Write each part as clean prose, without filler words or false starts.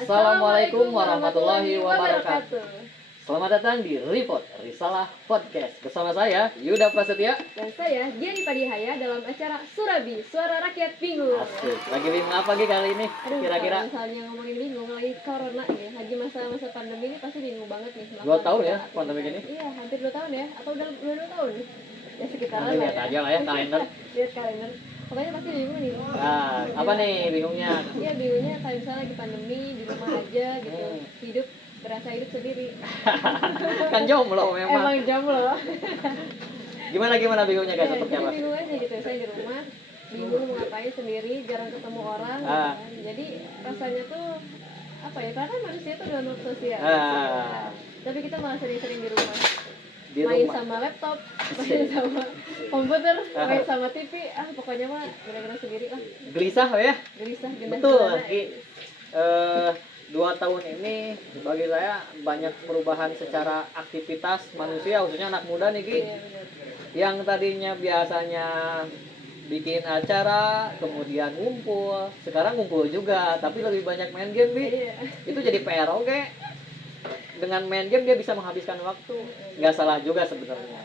Assalamualaikum warahmatullahi wabarakatuh. Selamat datang di Report Risalah Podcast bersama saya Yuda Prasetya dan saya Diani Padihaya dalam acara Surabi Suara Rakyat Bingung. Asik. Lagi bingung apa kali ini? Kira-kira? Misalnya ngomongin bingung lagi corona ya, lagi masa-masa pandemi ini pasti bingung banget nih. 2 tahun ya pandemi ini? Iya, hampir 2 tahun ya, atau udah 2 tahun? Ya sekitaran lah. Lihat aja lah ya kalender. Lihat kalender. Pokoknya pasti bingung nih. Nah, apa nih bingungnya? Iya, bingungnya kayak misalnya lagi pandemi di rumah aja gitu, hidup berasa hidup sendiri. Kan jomblo memang. Emang jomblo. Gimana bingungnya guys? Seperti apa? Bingung aja gitu, saya di rumah bingung mau ngapain sendiri, jarang ketemu orang gitu kan. Jadi rasanya tuh apa ya, karena manusia tuh dalam sosial. Tapi kita malah sering-sering di rumah. Main sama laptop, main sama komputer, main sama TV, pokoknya mah benar-benar sendiri lah. Gelisah ya? Gelisah, betul. 2 tahun ini bagi saya banyak perubahan secara aktivitas manusia, khususnya anak muda nih Ki. Iya, yang tadinya biasanya bikin acara, kemudian ngumpul, sekarang ngumpul juga, tapi lebih banyak main game Bi. Iya. Itu jadi PR oke. Dengan main game dia bisa menghabiskan waktu, nggak salah juga sebenarnya.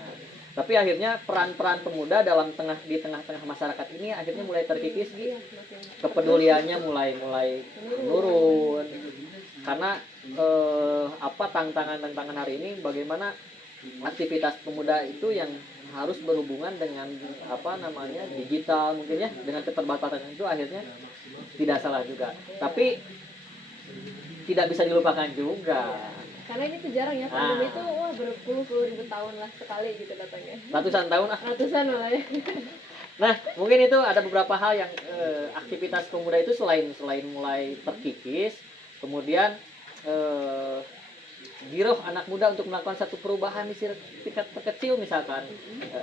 Tapi akhirnya peran-peran pemuda di tengah-tengah masyarakat ini akhirnya mulai terkikis Gi. Kepeduliannya mulai menurun. Karena tantangan hari ini bagaimana aktivitas pemuda itu yang harus berhubungan dengan digital mungkin ya, dengan keterbatasan itu akhirnya tidak salah juga. Tapi tidak bisa dilupakan juga. Karena ini tuh jarang ya, pandemi itu berpuluh-puluh ribu tahun lah sekali gitu datangnya. Ratusan tahun Ratusan malah ya. Nah, mungkin itu ada beberapa hal yang aktivitas pemuda itu selain mulai terkikis, kemudian giroh anak muda untuk melakukan satu perubahan di tingkat terkecil, misalkan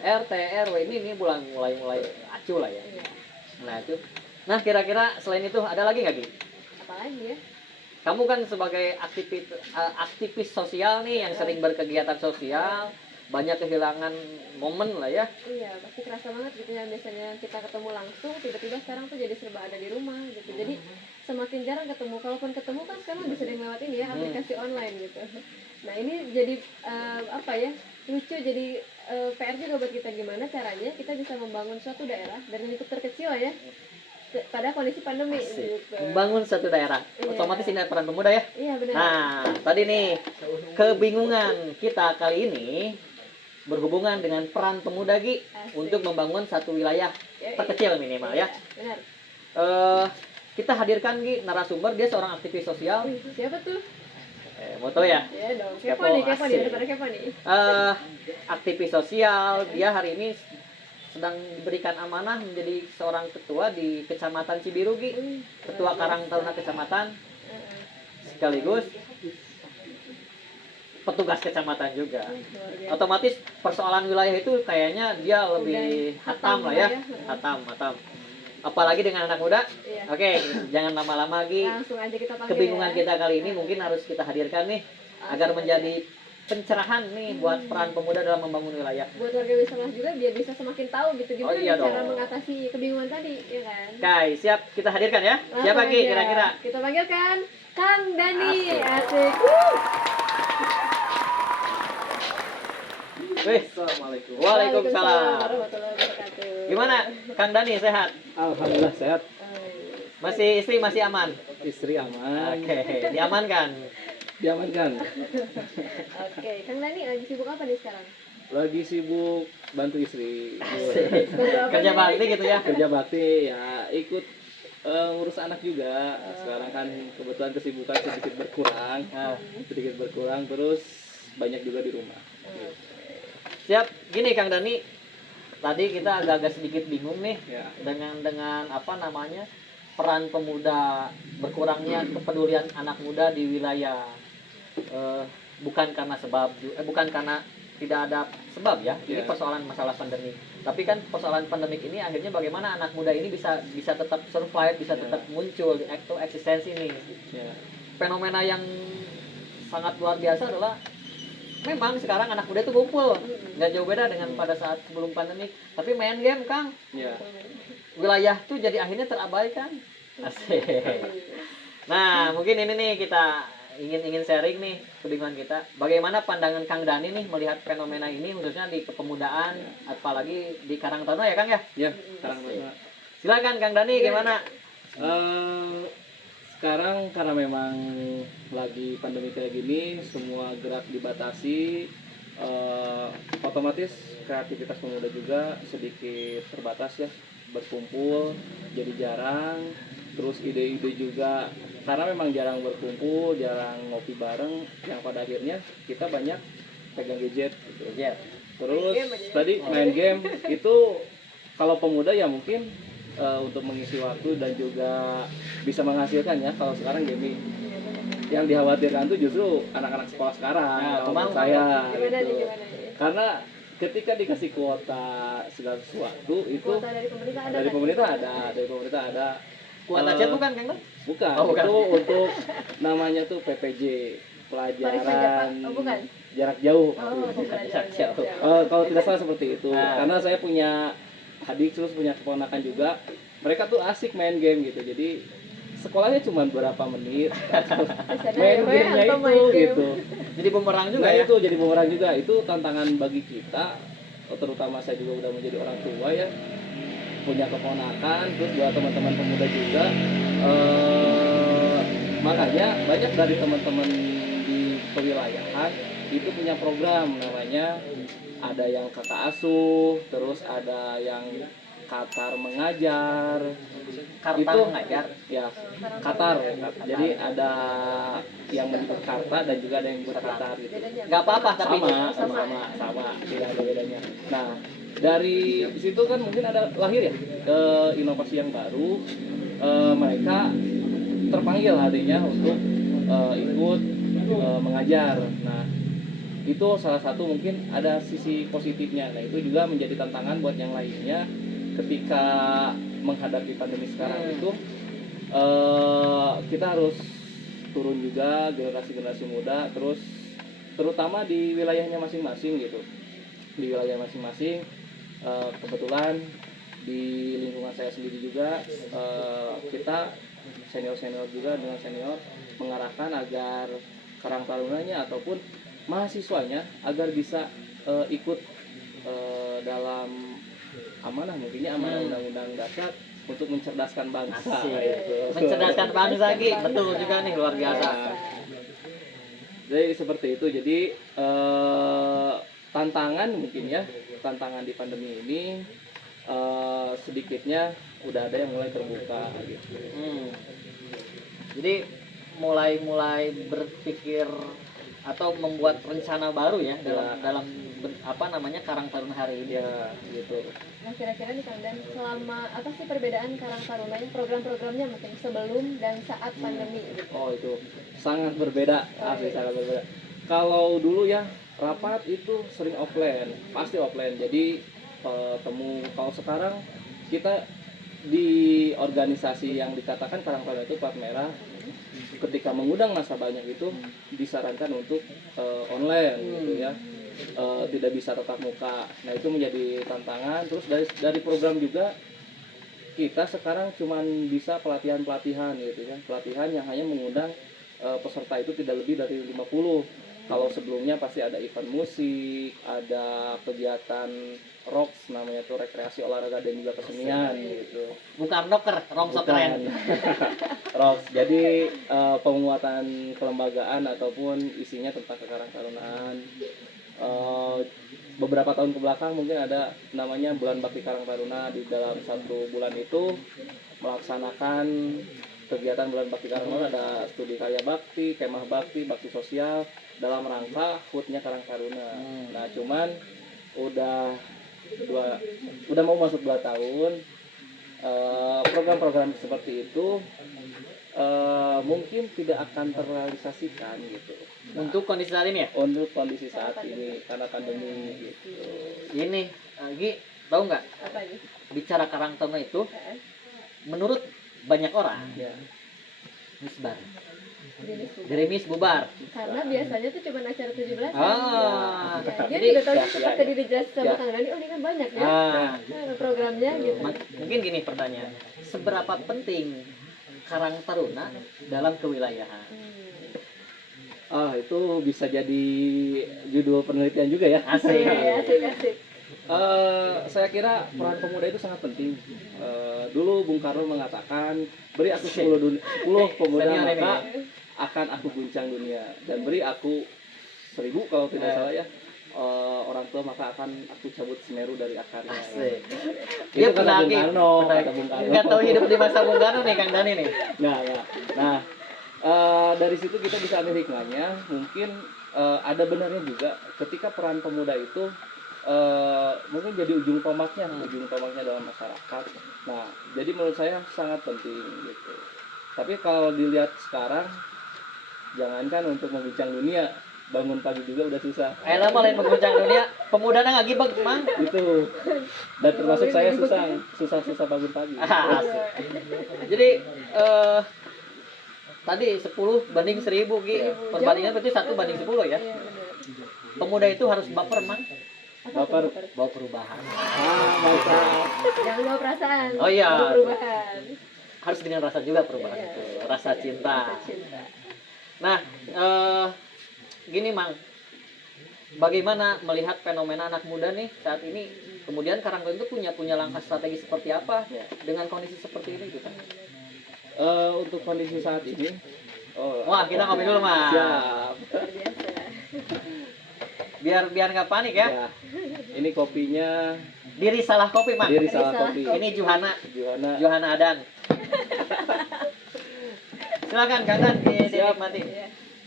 RT, RW ini mulai acuh lah ya. Nah itu. Nah kira-kira selain itu ada lagi nggak Gi? Apa lagi ya? Kamu kan sebagai aktivis sosial nih yang sering berkegiatan sosial, banyak kehilangan momen lah ya. Iya, pasti kerasa banget gitu ya, biasanya kita ketemu langsung, tiba-tiba sekarang tuh jadi serba ada di rumah gitu. Jadi semakin jarang ketemu, kalaupun ketemu kan sekarang bisa dilewati ini ya, aplikasi online gitu. Nah ini jadi lucu, jadi PR juga buat kita, gimana caranya kita bisa membangun suatu daerah dari lingkup terkecil lah ya, pada kondisi pandemi gitu. Membangun satu daerah, otomatis ini peran pemuda ya. Iya benar. Nah tadi nih kebingungan kita kali ini berhubungan dengan peran pemuda Gi. Untuk membangun satu wilayah terkecil minimal ya. Benar. Kita hadirkan Gi narasumber, dia seorang aktivis sosial. Siapa tuh? Moto ya? Iya dong. Kepo nih. Aktivis sosial, dia hari ini sedang diberikan amanah menjadi seorang ketua di Kecamatan Cibiru Gi. Ketua Karang Taruna Kecamatan, sekaligus petugas kecamatan juga. Otomatis persoalan wilayah itu kayaknya dia lebih hatam lah ya. Hatam. Apalagi dengan anak muda. Oke, jangan lama-lama Gi. Langsung aja kita panggil. Kebingungan kita kali ini mungkin harus kita hadirkan nih agar menjadi pencerahan nih buat peran pemuda dalam membangun wilayah. Buat warga Wisalah juga biar bisa semakin tahu gitu gimana cara mengatasi kebingungan tadi, ya kan? Oke, siap, kita hadirkan ya. Langsung siapa Gi aja. kira-kira? Kita panggilkan Kang Dani. Asik. Assalamualaikum. Waalaikumsalam. Warahmatullahi wabarakatuh. Gimana Kang Dani, sehat? Alhamdulillah sehat. Istri masih aman? Istri aman. Oke, diamankan. Diamankan. Oke, Kang Dani lagi sibuk apa nih sekarang? Lagi sibuk bantu istri. Kerja bakti gitu ya? Kerja bakti ya, ikut ngurus anak juga. Sekarang kan kebetulan kesibukan sedikit berkurang, terus banyak juga di rumah. Siap, gini Kang Dani, tadi kita agak-agak sedikit bingung nih dengan peran pemuda, berkurangnya kepedulian anak muda di wilayah. Bukan karena tidak ada sebab ya. Ini persoalan masalah pandemi. Tapi kan persoalan pandemik ini akhirnya bagaimana anak muda ini bisa tetap survive, bisa tetap muncul itu eksistensi ini. Fenomena yang sangat luar biasa adalah memang sekarang anak muda itu kumpul, nggak jauh beda dengan pada saat sebelum pandemi. Tapi main game Kang, wilayah tuh jadi akhirnya terabaikan. Asik. Nah, mungkin ini nih kita ingin sharing nih kebingungan kita. Bagaimana pandangan Kang Dani nih melihat fenomena ini khususnya di kepemudaan apalagi di Karang Taruna ya Kang ya? Ya, sekarang Taruna. Silakan Kang Dani gimana? Sekarang karena memang lagi pandemi kayak gini, semua gerak dibatasi, otomatis kreativitas pemuda juga sedikit terbatas ya, berkumpul jadi jarang, terus ide-ide juga karena memang jarang berkumpul, jarang ngopi bareng, yang pada akhirnya kita banyak pegang gadget gitu. Terus tadi main game itu kalau pemuda ya mungkin untuk mengisi waktu dan juga bisa menghasilkan ya. Kalau sekarang gaming yang dikhawatirkan tuh justru anak-anak sekolah sekarang. Nah, kalau menurut saya Gimana nih, gitu. gimana nih? Karena ketika dikasih kuota segala sesuatu itu Kuota dari pemerintah ada dari kan? pemerintah ada Kuota chat bukan Kang Dani? bukan, Oh, bukan. itu untuk namanya tuh PPJ, Baris pajak, Pak? pelajaran Oh, bukan? jarak jauh. Oh, Jarak jauh. Kalau tidak salah seperti itu. Nah. Karena saya punya adik terus punya keponakan juga, mereka tuh asik main game gitu. Jadi sekolahnya cuma berapa menit main gamenya itu gitu. Jadi bumerang juga Nah ya? itu jadi bumerang juga, itu tantangan bagi kita, terutama saya juga udah menjadi orang tua ya, punya keponakan, terus buat teman-teman pemuda juga. Makanya banyak dari teman-teman di kewilayahan itu punya program namanya, ada yang kakak asuh, terus ada yang Qatar mengajar, Karta itu mengajar. ya Qatar. Jadi ada yang menyebut Karta dan juga ada yang menyebut Qatar gitu. Nggak apa-apa tapi sama tidak ada bedanya. Nah dari situ kan mungkin ada lahir ya ke inovasi yang baru. Mereka terpanggil hatinya untuk ikut mengajar. Nah itu salah satu mungkin ada sisi positifnya. Nah itu juga menjadi tantangan buat yang lainnya ketika menghadapi pandemi sekarang itu, kita harus turun juga generasi muda, terus terutama di wilayahnya masing-masing gitu, di wilayah masing-masing. Kebetulan di lingkungan saya sendiri juga, kita senior juga dengan senior mengarahkan agar Karang Tarunanya ataupun mahasiswanya agar bisa ikut dalam amanah undang-undang dasar untuk mencerdaskan bangsa. Gitu. Mencerdaskan bangsa Gi, betul juga nih, luar biasa. Jadi seperti itu. Jadi tantangan mungkin ya, tantangan di pandemi ini sedikitnya udah ada yang mulai terbuka gitu. Jadi mulai berpikir atau membuat rencana baru ya dalam apa namanya Karang Taruna hari ini ya gitu. Nah kira-kira nih Kang Dan, selama apa sih perbedaan Karang Taruna yang program-programnya mungkin sebelum dan saat pandemi gitu? Oh itu sangat berbeda, asli sangat berbeda. Kalau dulu ya rapat itu sering offline, pasti offline. Jadi temu. Kalau sekarang kita di organisasi yang dikatakan Karang Taruna itu plat merah, ketika mengundang massa banyak itu disarankan untuk online gitu ya, tidak bisa tatap muka. Nah itu menjadi tantangan. Terus dari program juga kita sekarang cuman bisa pelatihan gitu ya, pelatihan yang hanya mengundang peserta itu tidak lebih dari 50. Kalau sebelumnya pasti ada event musik, ada kegiatan rocks namanya tuh, rekreasi olahraga dan juga kesenian gitu. Bukan rocker, rongsok keren. Rocks. Jadi penguatan kelembagaan ataupun isinya tentang kekarang tarunaan. Beberapa tahun kebelakang mungkin ada namanya Bulan Bakti Karang Taruna. Di dalam 1 bulan itu melaksanakan kegiatan Bulan Bakti Karang Taruna, ada studi karya bakti, kemah bakti, bakti sosial dalam rangka HUT-nya Karang Taruna. Nah cuman udah mau masuk 2 tahun, program-program seperti itu mungkin tidak akan terrealisasikan gitu. Untuk kondisi saat ini ya? Untuk kondisi saat ini karena pandemi gitu. Ini Gi, tahu nggak? Apa ini? Bicara Karang Taruna itu menurut banyak orang Ya. misbar. Jenis Gerimis bubar. karena biasanya tuh cuma acara 17-an. Ah. Ya, dia Jadi juga tahu ya, sempat ya, tadi dijelas sama ya. Kang Dani, oh ini kan banyak ya Ah. programnya gitu. Mungkin gini pertanyaan, seberapa penting Karang Taruna dalam kewilayahan? Itu bisa jadi judul penelitian juga ya. Asik. Asik. Saya kira peran pemuda itu sangat penting. Dulu Bung Karno mengatakan, beri aku 10 pemuda Senior ini. maka akan aku guncang dunia, dan beri aku 1000 kalau tidak salah ya, orang tua maka akan aku cabut Semeru dari akarnya. Asik. Itu Dia kata Bung penagih. Karno, kata Bung Karno. Nggak tahu hidup di masa Bung Karno nih Kang Dani nih. Nah, dari situ kita bisa ambil hikmahnya. Mungkin ada benarnya juga ketika peran pemuda itu mungkin jadi ujung tombaknya dalam masyarakat. Nah, jadi menurut saya sangat penting gitu. Tapi kalau dilihat sekarang, jangankan untuk mengguncang dunia, bangun pagi juga udah susah. Lama lain mengguncang dunia, pemuda nggak gibeg mang. Itu. Dan termasuk saya susah bangun pagi. Asik. Jadi tadi 10 banding 1000 Ki. Perbandingan berarti 1 banding 10 ya. Iya, benar. Pemuda itu harus baper mang. Baper. Bawa perubahan. Mantap. Jangan bawa perasaan. Oh iya. Bawa perubahan. Harus dengan rasa juga perubahan Iya. itu. Rasa cinta. Rasa cinta. Nah, gini mang. Bagaimana melihat fenomena anak muda nih saat ini? Kemudian Karang Taruna itu punya langkah strategi seperti apa dengan kondisi seperti ini gitu? Untuk kondisi saat ini, Wah, kita ngopi dulu mas. siap. Luar biasa. Biar nggak panik ya. Ya, ini kopinya Diri salah kopi mang. Diri Salah Salah Kopi. Ini Juhana Johana Adan. Silakan Kang Dan dinikmati. Iya.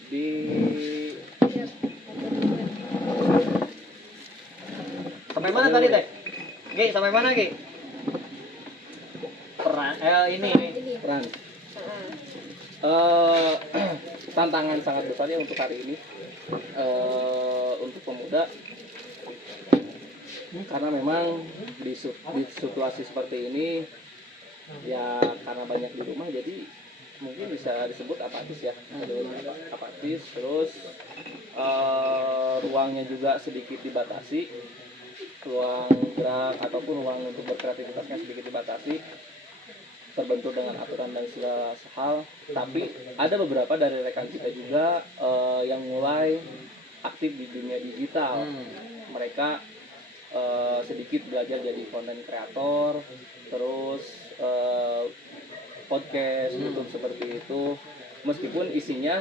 di Siap. Sampai mana tadi teh? Gi, sampai mana Gi? Peran ini. peran. Heeh. Tantangan sangat besar ya untuk hari ini, untuk pemuda, karena memang di situasi seperti ini ya, karena banyak di rumah jadi mungkin bisa disebut apatis ya. Apatis, terus ruangnya juga sedikit dibatasi, ruang gerak ataupun ruang untuk berkreativitasnya sedikit dibatasi, terbentur dengan aturan dan segala hal. Tapi ada beberapa dari rekan kita juga yang mulai aktif di dunia digital. Mereka sedikit belajar jadi konten kreator, terus podcast, YouTube seperti itu. Meskipun isinya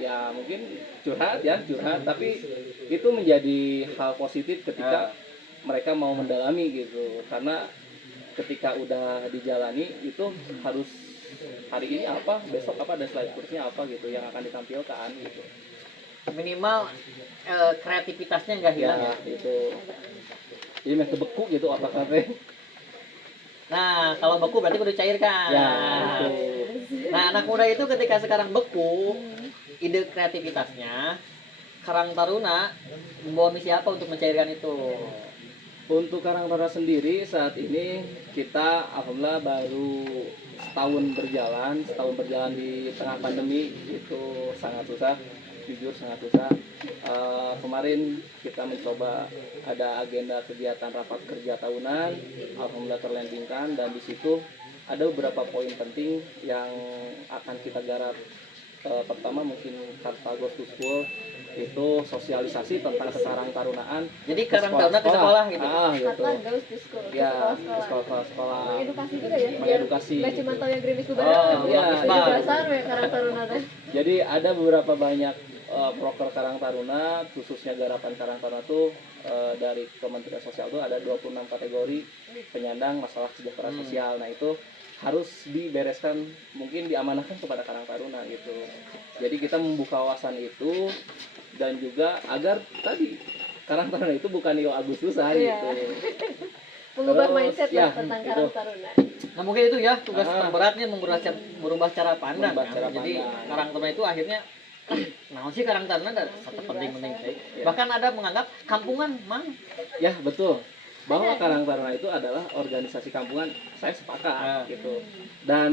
ya mungkin curhat, tapi itu menjadi hal positif ketika mereka mau mendalami gitu. Karena ketika udah dijalani itu harus hari ini apa, besok apa, dan selanjutnya apa gitu yang akan ditampilkan gitu. Minimal kreativitasnya nggak hilang ya. Itu jadi masih beku gitu apa kafe. Nah, kalau beku berarti udah cairkan. Ya, itu. Nah, anak muda itu ketika sekarang beku, ide kreativitasnya, Karang Taruna membawa misi apa untuk mencairkan itu? Untuk Karang Taruna sendiri saat ini kita alhamdulillah baru setahun berjalan di tengah pandemi. Itu sangat susah, jujur sangat susah. Kemarin kita mencoba ada agenda kegiatan rapat kerja tahunan, alhamdulillah terlandingkan, dan di situ ada beberapa poin penting yang akan kita garap. Pertama mungkin Karta Goes to School, itu sosialisasi tentang kekarang tarunaan. Jadi Karang Taruna ke sekolah gitu. Gitu. Kata goes to school. Ya, Sekolah. sekolah. Mengedukasi juga ya. Biar Mengedukasi. nggak cuma tahu yang gerimis Oh, kubaran. iya. Jadi perasaan ya Karang Taruna teh. Jadi ada beberapa banyak proker Karang Taruna, khususnya garapan Karang Taruna tuh dari Kementerian Sosial tuh ada 26 kategori penyandang masalah kesejahteraan sosial. Nah, itu harus dibereskan, mungkin diamanahkan kepada Karang Taruna gitu. Jadi kita membuka wawasan itu, dan juga agar tadi Karang Taruna itu bukan Yo Agustusan Iya. gitu. Mengubah Terus, mindset ya, lah tentang itu. Karang Taruna. Nah, mungkin itu ya tugas terberatnya merubah cara pandang. Merubah Kan? cara Jadi pandang. Karang Taruna itu akhirnya nah sih Karang Taruna ada satu penting-penting sih. Ya. Bahkan ada menganggap kampungan, Mang. Ya, betul. Bahwa Karang Taruna itu adalah organisasi kampungan, saya sepakat gitu. Dan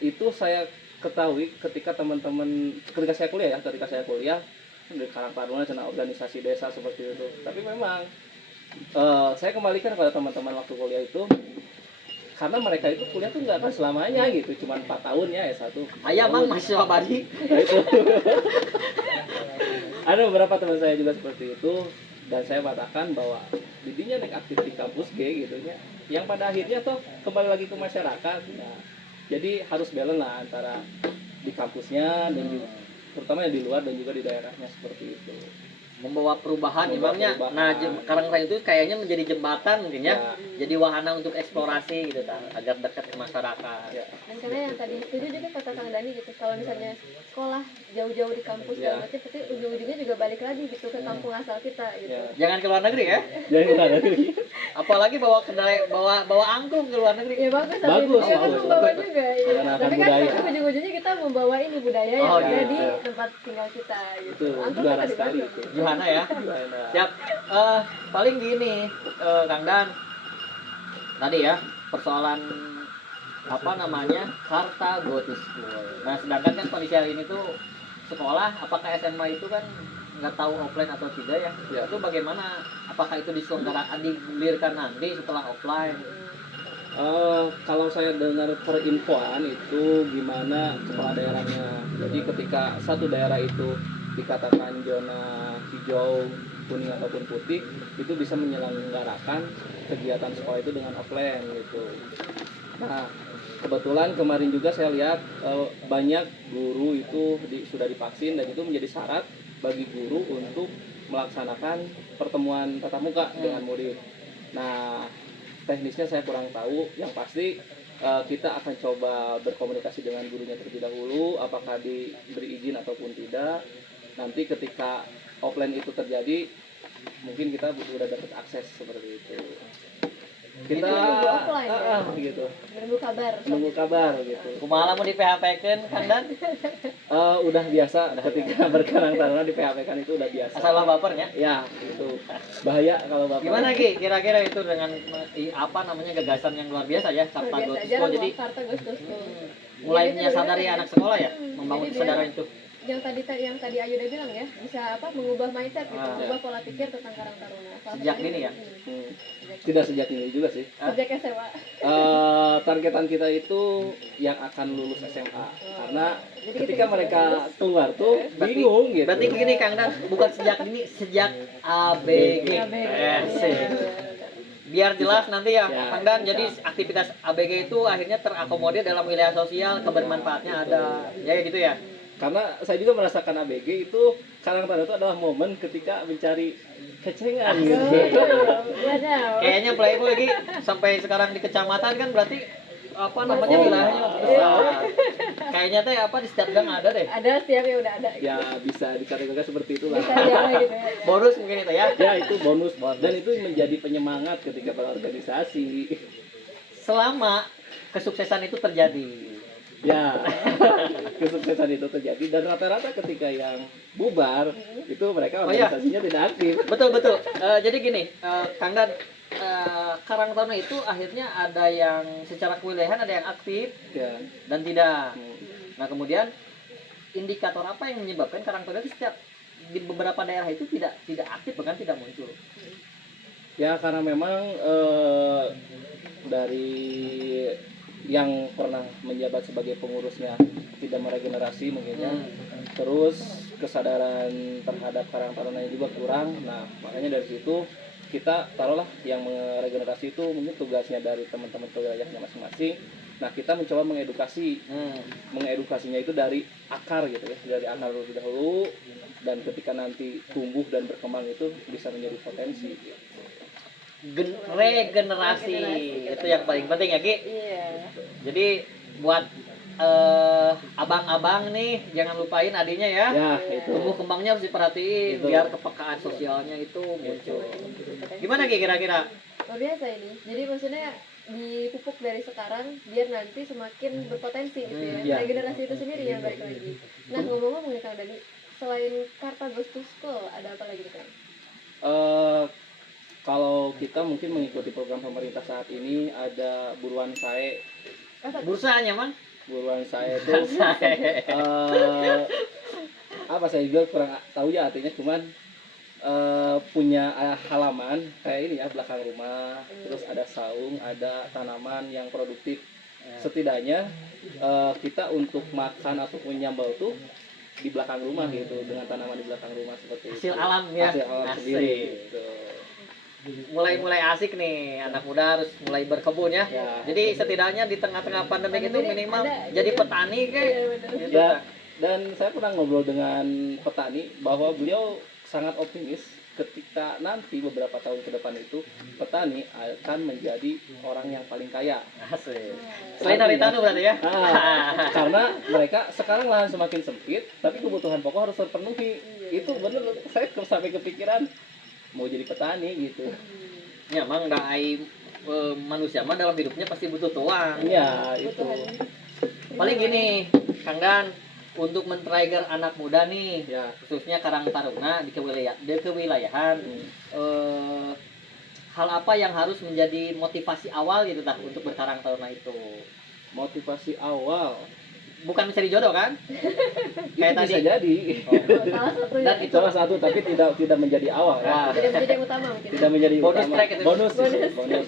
itu saya ketahui ketika ketika saya kuliah di Karang Taruna cina organisasi desa seperti itu. Tapi memang saya kembalikan kepada teman-teman waktu kuliah itu, karena mereka itu kuliah tuh nggak akan selamanya gitu, cuma 4 tahun ya S1. Ayah mang mahasiswa abadi. Itu. Ada beberapa teman saya juga seperti itu, dan saya katakan bahwa didinya nek aktif di kampus gitu ya, yang pada akhirnya toh kembali lagi ke masyarakat. Nah, jadi harus balance lah antara di kampusnya dan terutama di luar dan juga di daerahnya seperti itu. Membawa perubahan Membawa imamnya. perubahan. Nah, Karangtara itu kayaknya menjadi jembatan mungkin ya. Ya. Jadi wahana untuk eksplorasi gitu kan, agar dekat ke masyarakat. Ya. Dan karena yang tadi setuju juga kata Kang Dani gitu, kalau misalnya sekolah jauh-jauh di kampus Ya. segala macam, pasti ujung-ujungnya juga balik lagi gitu ke kampung asal kita gitu. Ya. Jangan ke luar negeri ya. Jadi nggak ada lagi. Apalagi bawa kendali, bawa angklung ke luar negeri. Ya bagus, tapi Bagus, itu kan bagus. membawa juga ya. Mengenalkan Tapi kan budaya. ujung-ujungnya kita membawa ini budaya yang Oh, ada di gitu. tempat tinggal kita gitu. Itu Angklung juara kan sekali dibantu. itu. Johana ya. Gimana? Siap. Paling gini, Kang Dan. Tadi ya, persoalan apa namanya? Harta go to school. Nah, sedangkan kan kondisi hari ini tuh sekolah, apakah SMA itu kan nggak tahu offline atau tidak ya? Ya. Itu bagaimana? Apakah itu diselenggarakan, digulirkan nanti setelah offline? Kalau saya dengar perinfoan itu gimana kepala daerahnya. Jadi ketika satu daerah itu dikatakan zona hijau, kuning ataupun putih, itu bisa menyelenggarakan kegiatan sekolah itu dengan offline gitu. Nah, kebetulan kemarin juga saya lihat banyak guru itu sudah divaksin, dan itu menjadi syarat bagi guru untuk melaksanakan pertemuan tatap muka dengan murid. Nah, teknisnya saya kurang tahu, yang pasti kita akan coba berkomunikasi dengan gurunya terlebih dahulu, apakah diberi izin ataupun tidak. Nanti ketika offline itu terjadi, mungkin kita udah dapat akses seperti itu. Kita Itu nunggu offline, ya? gitu, Menunggu kabar. menunggu kabar gitu. Kumaha mau di PHP-kan, Kang Dan? Udah biasa ketika berkarang taruna di PHP kan itu udah biasa. Asal lah bapernya. Ya, itu bahaya kalau bapak. Gimana Ki? Kira-kira itu dengan apa namanya gagasan yang luar biasa ya, Karta Biasa Go to aja School. lah Jadi Karta Go to School. mulai Jadi menyadari bener-bener anak sekolah ya, Hmm, membangun jadi kesadaran biar- itu. yang tadi Ayu udah bilang ya, bisa mengubah mindset gitu, Ah. mengubah pola pikir tentang Karang Taruna. Salah Sejak satunya- dini ya? Tidak sejak ini juga sih. Sejak SMA. Targetan kita itu yang akan lulus SMA, karena Jadi ketika sudah mereka lulus, keluar tuh Berarti- bingung gitu. Berarti gini Kang Dan, bukan sejak ini, sejak ABG. Sih. Biar jelas nanti ya, Ya, Kang Dan. Jadi bisa. aktivitas ABG itu akhirnya terakomodir dalam wilayah sosial, kebermanfaatnya ada. Ya gitu ya. Karena saya juga merasakan ABG itu, Karang Taruna itu adalah momen ketika mencari kecengan gitu. Waduh. Kayaknya Playboy lagi sampai sekarang di kecamatan kan berarti apa namanya Oh, wilayahnya iya. besar. Kayaknya teh apa di setiap gang ada deh. Ada setiap ya udah ada. Ya bisa dikategorikan seperti itulah. Bisa aja lah gitu ya. Bonus mungkin itu ya. Ya itu bonus, dan itu menjadi penyemangat ketika berorganisasi. Selama kesuksesan itu terjadi. Ya, kesuksesan itu terjadi, dan rata-rata ketika yang bubar itu mereka Oh, iya. organisasinya tidak aktif. Betul betul. Jadi gini, Kang Dan, Karang Taruna itu akhirnya ada yang secara kewilayahan ada yang aktif Ya. dan tidak. Hmm. Nah kemudian indikator apa yang menyebabkan Karang Taruna itu setiap di beberapa daerah itu tidak aktif bahkan tidak muncul? Ya karena memang dari yang pernah menjabat sebagai pengurusnya tidak meregenerasi mungkin ya. Terus kesadaran terhadap Karang Taruna juga kurang. Nah makanya dari situ kita taruhlah yang meregenerasi itu mungkin tugasnya dari teman-teman ke wilayahnya masing-masing. Nah kita mencoba mengedukasi, mengedukasinya itu dari akar gitu ya, dari akar terlebih dahulu, dan ketika nanti tumbuh dan berkembang itu bisa menjadi potensi gitu. Regenerasi itu yang paling penting ya Ki. Iya. Jadi buat abang-abang nih jangan lupain adiknya ya. Ya itu. Tumbuh kembangnya harus diperhatiin Itu. biar kepekaan sosialnya itu muncul. Gimana Ki kira-kira? Luar biasa ini. Jadi maksudnya dipupuk dari sekarang biar nanti semakin berpotensi gitu ya. Ya. Regenerasi itu sendiri yang balik lagi. Nah ngomong-ngomong nih Kang Dani, selain Karta Goes to School ada apa lagi nih Kang? Kalau kita mungkin mengikuti program pemerintah saat ini ada buruan sae. Bursanya mang? Buruan sae itu apa saya juga kurang tahu ya artinya, cuman punya halaman kayak ini ya, belakang rumah, terus ada saung, ada tanaman yang produktif. Setidaknya kita untuk makan ataupun nyambal tuh di belakang rumah gitu, dengan tanaman di belakang rumah seperti Hasil itu. alam ya. Hasil alam Asik. sendiri gitu. Mulai asik nih, anak muda harus mulai berkebun ya. Ya. Jadi setidaknya di tengah-tengah pandemi itu Pandemi minimal ada, jadi jadi- petani kayak Iya, benar. gitu. Ya, dan saya pernah ngobrol dengan petani bahwa beliau sangat optimis ketika nanti beberapa tahun ke depan itu petani akan menjadi orang yang paling kaya. Asik. Selain dari tanu berarti ya. Karena mereka sekarang lahan semakin sempit, tapi kebutuhan pokok harus terpenuhi. Itu bener, saya sampai kepikiran mau jadi petani gitu. Ya emang nggak manusia mah dalam hidupnya pasti butuh tuang. Iya, itu. Paling gini, Kang Dan, untuk men-trigger anak muda nih, Ya. khususnya Karang Taruna di kewilayahan, hal apa yang harus menjadi motivasi awal gitu tak untuk berkarang taruna itu? Motivasi awal Bukan mencari jodoh kan? itu Kayak bisa tadi. jadi. Salah satu Dan ya. itu Salah satu, tapi tidak menjadi awal ya. Wah, Tidak menjadi yang utama mungkin. Tidak menjadi Bonus utama. track itu. Bonus.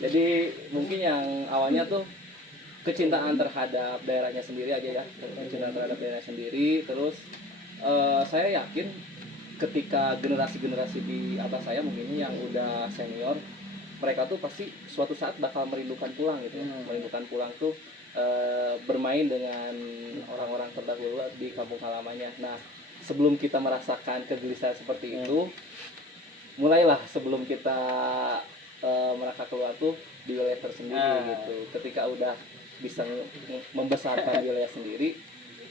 Jadi mungkin yang awalnya tuh kecintaan terhadap daerahnya sendiri aja ya, kecintaan terhadap daerah sendiri. Terus saya yakin ketika generasi-generasi di atas saya mungkin yang udah senior, mereka tuh pasti suatu saat bakal merindukan pulang gitu ya. Merindukan pulang tuh bermain dengan orang-orang terdahulu di kampung halamannya. Nah, sebelum kita merasakan kegelisahan seperti itu, mulailah sebelum kita merangkak keluar tuh di wilayah tersendiri gitu. Ketika udah bisa membesarkan wilayah sendiri,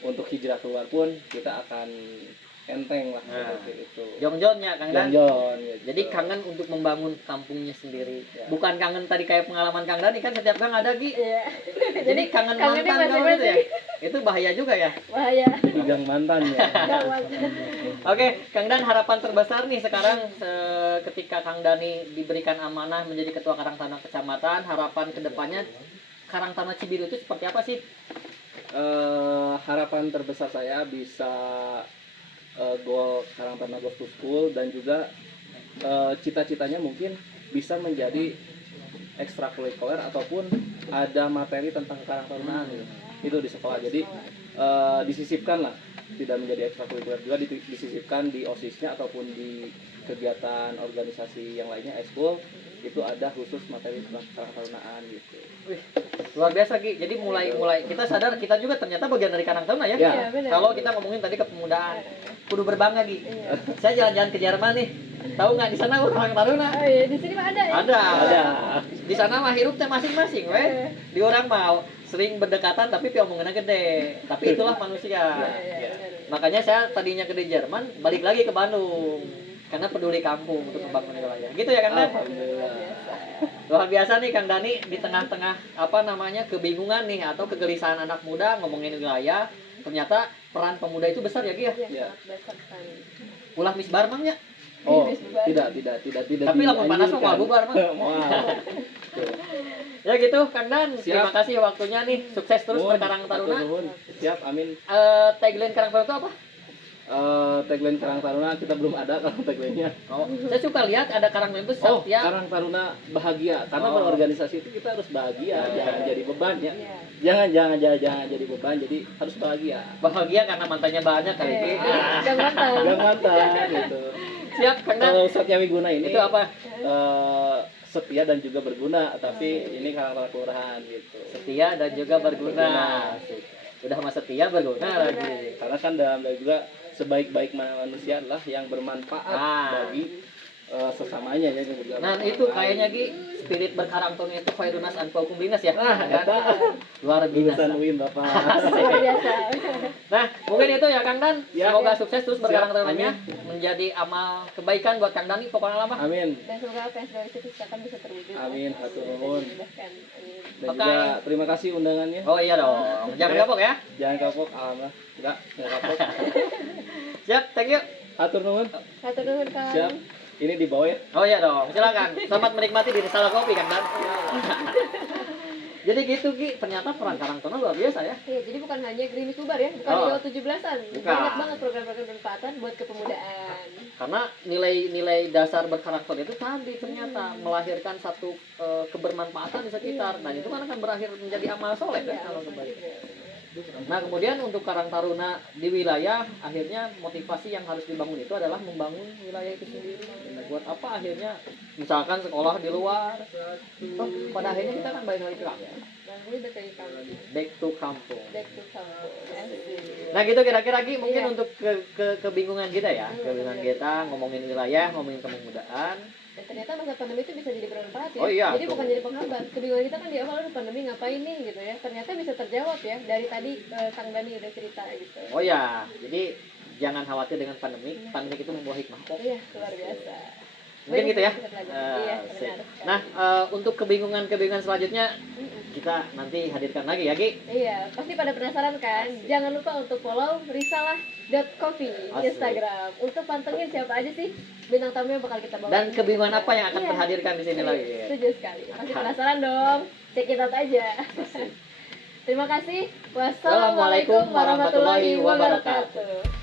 untuk hijrah keluar pun kita akan enteng lah seperti itu. Jong-jongnya Kang Dan. Jon gitu. Jadi kangen untuk membangun kampungnya sendiri. Ya. Bukan kangen tadi kayak pengalaman Kang Dani kan setiap Kang ada Gi. Iya. Jadi kangen Kangennya mantan kalau gitu ya. masing-masing. Itu bahaya juga ya. Bahaya. Bidang mantan ya. Gawat. Oke, Kang Dan, harapan terbesar nih sekarang ketika Kang Dani diberikan amanah menjadi ketua Karang Taruna Kecamatan, harapan kedepannya Karang Taruna Cibiru itu seperti apa sih? Harapan terbesar saya bisa goal Karang Taruna Goes to School, dan juga cita-citanya mungkin bisa menjadi ekstrakurikuler ataupun ada materi tentang Karang Tarunaan gitu. Itu di sekolah. Jadi disisipkan lah, tidak menjadi ekstrakurikuler juga, disisipkan di OSIS-nya ataupun di kegiatan organisasi yang lainnya, ekskul, itu ada khusus materi tentang Karang Tarunaan gitu. Wih, luar biasa Gi. Jadi mulai kita sadar kita juga ternyata bagian dari Karang Taruna ya. Ya. Iya, benar. Kalau kita ngomongin tadi kepemudaan, kudu berbangga Gi. Iya. Saya jalan-jalan ke Jerman nih. Tahu nggak di sana Karang Taruna? Oh iya, di sini mah ada ya. Ada. Di sana mah hirupnya masing-masing, weh. Iya. Di orang mah sering berdekatan tapi omongannya gede. Tapi itulah manusia. Iya, benar. Makanya saya tadinya ke di Jerman, balik lagi ke Bandung. Karena peduli kampung untuk membangun wilayah. Gitu ya Kang Dan? Alhamdulillah. Luar biasa nih Kang Dani, di tengah-tengah kebingungan nih atau kegelisahan anak muda ngomongin wilayah, ternyata peran pemuda itu besar ya Gi ya. Iya, sangat besar sekali. Ulah misbar mangnya. Oh, Bis bubar. tidak. Tapi lamun panas mah moal bubar mah. Moal. Ya gitu Kang Dan, Siap. terima kasih waktunya nih. Sukses terus Nuhun, berkarang taruna. atur nuhun. Siap, amin. Tagline Karang Taruna itu apa? Tagline Karang Taruna kita belum ada kalau tagline-nya. Oh, saya suka lihat ada Karang Taruna itu Oh, Satya. Karang Taruna bahagia. Karena Oh. berorganisasi itu kita harus bahagia, jangan jadi beban ya. Iya. Jangan jadi beban, jadi harus bahagia. Bahagia karena mantannya banyak kali Gi. Gak mantan. Jangan mantan gitu. Siap Kang Dan. Kalau Satya Wiguna ini Itu apa? setia dan juga berguna, tapi ini Karang Taruna Kelurahan gitu. Setia dan juga berguna. Udah mah setia berguna lagi. Karena kan dalam juga sebaik-baik manusia adalah yang bermanfaat bagi sesamanya ya yang juga. Nah itu kayaknya Gi spirit berkarang taruna itu Khairunas Anfa'ukum Linnas ya. Eta Luar biasa. lulusan UIN Bapak. Luar biasa. Nah mungkin itu ya Kang Dan. Ya. Semoga sukses terus berkarang Siap, tarunanya, menjadi amal kebaikan buat Kang Dani pokoknya lama. Amin. Dan semoga apa yang sudah diceritakan bisa terwujud. Amin, hatur nuhun. Dimudahkan. Amin. Dan Oke. juga terima kasih undangannya. Oh iya dong. Jangan kapok ya. Jangan kapok, alhamdulillah. Enggak kapok. Siap, thank you. Hatur nuhun. Hatur nuhun Kang. Siap. Ini di bawah ya. Oh iya dong. Silakan. Selamat menikmati di Salah Kopi Kang Dan. Jadi gitu Ki, ternyata peran Karang Taruna luar biasa ya. Iya, jadi bukan hanya Grimis Bubar ya, bukan Oh. di bawah 17-an. Bukan. Banyak banget program-program bermanfaatan buat kepemudaan. Karena nilai-nilai dasar berkarakter itu tadi ternyata melahirkan satu kebermanfaatan di sekitar. Dan itu kan akan berakhir menjadi amal soleh kan Iya, kalau alasan kembali. juga. Nah kemudian untuk Karang Taruna di wilayah, akhirnya motivasi yang harus dibangun itu adalah membangun wilayah itu sendiri. Nah, buat apa akhirnya misalkan sekolah di luar, toh pada akhirnya kita kan balik lagi ke kampung. Dan ini betul kampung. Back to kampung. Back to kampung. Asik. Nah gitu kira-kira Ki, mungkin Iya. untuk kebingungan kita ya, kebingungan kita ngomongin wilayah, ngomongin kepemudaan. Dan ternyata masa pandemi itu bisa jadi bermanfaat ya. Oh iya, Jadi tuh. bukan jadi penghambat. Kebingungan kita kan di awal, aduh pandemi ngapain nih gitu ya. Ternyata bisa terjawab ya dari tadi Kang Dani udah cerita gitu. Oh ya, jadi jangan khawatir dengan pandemik. Pandemik itu membawa hikmah kok. Iya, luar biasa. Mungkin Baik, gitu ya. kita pelajari. Eh, Iya, sip. benar. Nah, untuk kebingungan-kebingungan selanjutnya Mm-mm. kita nanti hadirkan lagi ya Ki. Iya, pasti pada penasaran kan? Jangan lupa untuk follow risalah.coffee di Asik. Instagram untuk pantengin siapa aja sih bintang tamu yang bakal kita bawa. Dan kebingungan apa yang akan Iya. terhadirkan di sini lagi. Setuju sekali. Pasti penasaran dong. Check it out aja. Terima kasih. Wassalamualaikum warahmatullahi wabarakatuh.